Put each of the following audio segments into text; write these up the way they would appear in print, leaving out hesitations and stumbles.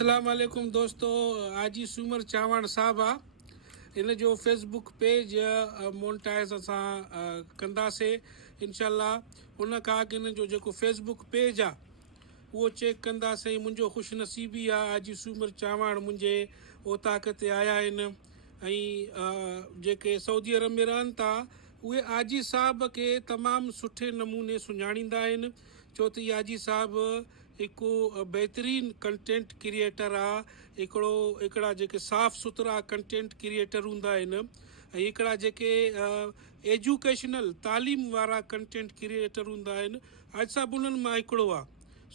अस्सलाम वालेकुम दोस्तों। आजी सूमर चावण साहब आ इन जो फेसबुक पेज मोनेटाइज़ असां कंदासीं इंशाल्लाह। उन खां अॻु इन जो जेको फेसबुक पेज आहे उहो चेक कंदासीं। मुंहिंजो ख़ुशनसीबी आहे आजी सूमर चावण मुंहिंजे ओताक ते आया आहिनि ऐं जेके सऊदी अरब में रहनि था उहे आजी साहब खे तमामु सुठे नमूने सुञाणींदा आहिनि, छो त इहे आजी साहब हिकु बहितरीनु कंटेंट क्रिएटर आहे। हिकिड़ा जेके साफ़ सुथरा कंटेंट क्रिएटर हूंदा आहिनि ऐं हिकिड़ा जेके एजुकेशनल तालीम वारा कंटेंट क्रिएटर हूंदा आहिनि, आजी साहब उन्हनि मां हिकिड़ो आहे।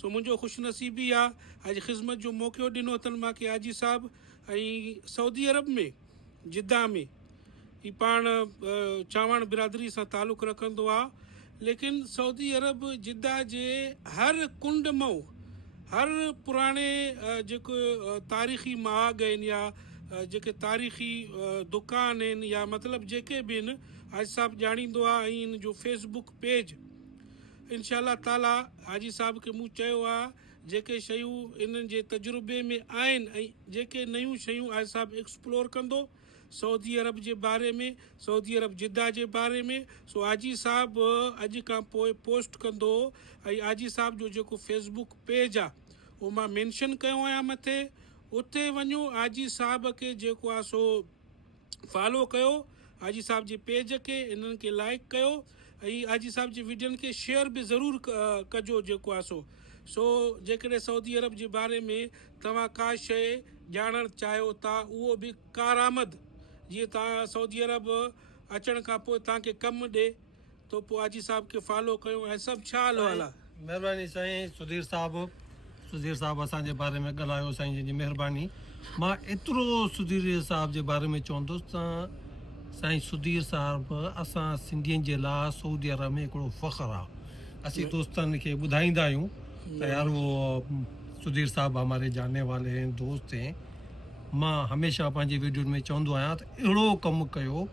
सो मुंहिंजो ख़ुशनसीबी आहे अॼु ख़िदमत जो मौक़ो ॾिनो अथनि मूंखे आजी साहब। ऐं सऊदी अरब में जिद्दा में ही पाण चावण बिरादरी सां तालुक़ रखंदो आहे, लेकिन सऊदी अरब जिद्दा जे हर कुंड मां हर पुराणे जेको तारीख़ी महाग आहिनि या जेके तारीख़ी दुकान आहिनि या मतिलबु जेके बि आहिनि हाजी साहब ॼाणींदो आहे। ऐं इन जो फेसबुक पेज इंशाअल्लाह ताला हाजी साहब खे मूं चयो आहे जेके शयूं इन्हनि जे तजुर्बे में आहिनि ऐं जेके नयूं शयूं हाजी साहब एक्सप्लोर कंदो सऊदी अरब जे बारे में, सऊदी अरब जिद्दा जे बारे में। सो हाजी साहब अॼु खां पोइ पोस्ट कंदो ऐं हाजी साहब जो जेको फेसबुक पेज आहे उहो मां मेंशन कयो आहियां मथे। उते वञो, हाजी साहब खे जेको आहे सो फॉलो कयो, हाजी साहब जे पेज खे इन्हनि खे लाइक कयो ऐं हाजी साहब जे वीडियोनि खे शेयर बि ज़रूरु कजो जेको आहे सो जेकॾहिं सऊदी अरब जे बारे में तव्हां का शइ ॼाणणु चाहियो था, उहो बि कारआमद जीअं तव्हां सऊदी अरब अचण खां पोइ तव्हांखे कमु ॾिए त पोइ हाजी साहब खे फॉलो कयो। ऐं सभु छा हाल वाला? महिरबानी साईं सुधीर साहब असांजे बारे में ॻाल्हायो साईं, जंहिंजी महिरबानी। मां एतिरो सुधीर साहब जे बारे में चवंदुसि त साईं सुधीर साहब असां सिंधियुनि जे लाइ सऊदी अरब में हिकिड़ो फ़ख्रु आहे। असीं दोस्तनि खे ॿुधाईंदा आहियूं त यार वो सुधीर साहब हमारे जानने वाले हैं, दोस्त हैं। मां हमेशह पंहिंजे वीडियो में चवंदो आहियां त अहिड़ो कमु कयो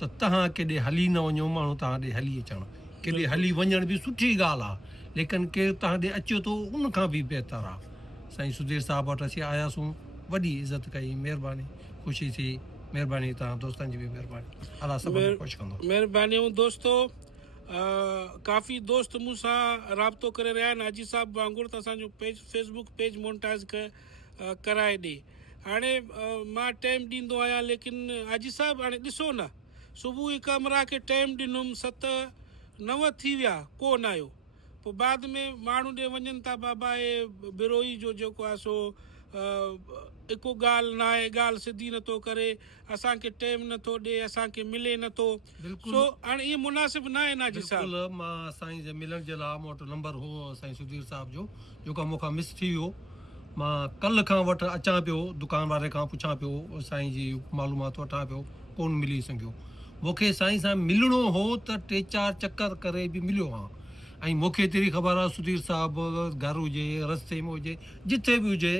त तव्हां केॾे हली न वञो, माण्हू तव्हां ॾे हली अचणु, केॾे हली वञण बि सुठी ॻाल्हि आहे, लेकिन केरु तव्हां ॾे अचे थो उन खां बि बहितर आहे। साईं सुधीर साहब वटि असीं आयासीं, वॾी इज़त कई, महिरबानी, ख़ुशी थी, महिरबानी तव्हां दोस्तनि जी बि महिरबानी। अलाह सभिनी खे ख़ुशि कंदो। महिरबानी दोस्तो। काफ़ी दोस्त मूंसां राब्तो करे रहिया आहिनि हाजी साहब वांगुरु त असांजो पेज फेसबुक पेज मोनेटाइज़ कराए ॾे। हाणे मां टाइम ॾींदो आहियां, लेकिन हाजी साहब हाणे ॾिसो न, सुबुह ई कमरा खे टाइम ॾिनुमि 7-9 थी विया, कोन आयो। पोइ बाद में माण्हू ॾे वञनि था, बाबा हे बिरोई जो जेको आहे सो हिकु ॻाल्हि न आहे, ॻाल्हि सिधी नथो करे, असांखे टाइम नथो ॾिए, असांखे मिले नथो। सो हाणे इहे मुनासिब न आहे ना जी साहब। मां साईं जे मिलण जे लाइ मूं वटि नंबर हो साईं सुधीर साहब जो, जेको मूंखां मिस थी वियो। मां कल्ह खां वटि अचां पियो, दुकान वारे खां पुछां पियो, साईं जी मालूमात वठां पियो, कोन मिली सघियो। मूंखे साईं सां मिलणो हो त 3-4 चकर करे बि मिलियो आहियां। ऐं मूंखे एतिरी ख़बर आहे सुधीर साहब घर हुजे, रस्ते में हुजे, जिथे बि हुजे,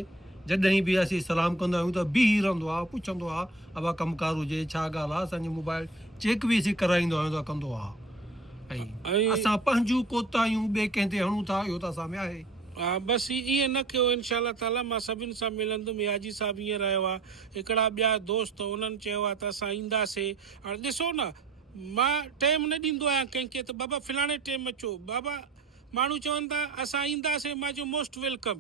जॾहिं बि असीं सलाम कंदा आहियूं त बीही रहंदो आहे, पुछंदो आहे अबा कमकार हुजे, छा ॻाल्हि आहे। असांजो मोबाइल चेक बि असीं कराईंदो आहियूं त कंदो आहे। ऐं असां पंहिंजूं कोतायूं ॿिए कंहिं ते हणूं था, इहो त असां में आहे। हा, बसि ईअं न कयो। इंशाअल्लाह ताला मां सभिनि सां मिलंदुमि। हाजी साहब ईअं रहियो आहे, हिकिड़ा ॿिया दोस्त उन्हनि चयो आहे त असां ईंदासीं। हाणे ॾिसो न, मां टाइम न ॾींदो आहियां कंहिंखे त बाबा फलाणे टाइम अचो, बाबा माण्हू चवनि था असां ईंदासीं, मां चयो मोस्ट वेलकम।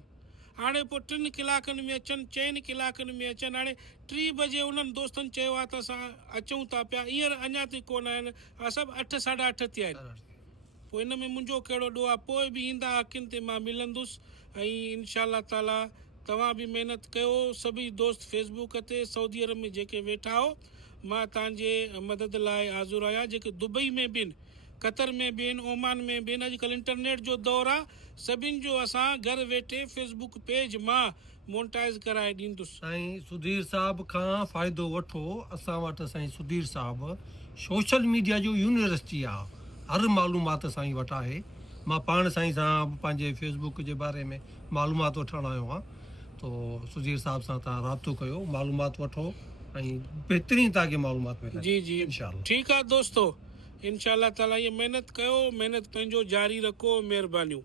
हाणे पोइ 3 कलाकनि में अचनि, 4 कलाकनि में अचनि। हाणे 3 बजे उन्हनि दोस्तनि चयो आहे त असां अचूं था पिया, हींअर अञा ताईं कोन आहिनि, सभु 8-8:30 थिया आहिनि। पोइ हिन में मुंहिंजो कहिड़ो ॾोह आहे, पोइ बि ईंदा अखियुनि ते मां मिलंदुसि। ऐं इंशाअल्लाह ताला तव्हां बि महिनत कयो, सभई दोस्त फेसबुक ते सऊदी अरब में जेके वेठा हो, मां तव्हांजे मदद लाइ हाज़ुरु आहियां। जेके दुबई में बि आहिनि, कतर में बि आहिनि, ओमान में बि आहिनि, अॼुकल्ह इंटरनेट जो दौरु आहे, सभिनि जो असां घर वेठे फेसबुक पेज मां मोनेटाइज़ कराए ॾींदुसि। साईं सुधीर साहब खां फ़ाइदो वठो। असां वटि साईं सुधीर साहब सोशल मीडिया जो यूनिवर्सिटी आहे, हर मालूमात साईं वटि आहे। मां पाण साईं सां पंहिंजे फेसबुक जे बारे में मालूमात वठणु आयो आहियां, तो सुधीर साहब सां तव्हां राब्तो कयो, मालूमात वठो ऐं बहितरीनु तव्हांखे मालूमात मिले। जी जी, इंशाअल्लाह। ठीकु आहे दोस्तो, इंशाअल्लाह ताला ये मेहनत कयो, मेहनत पंहिंजो जारी रखो। महिरबानियूं।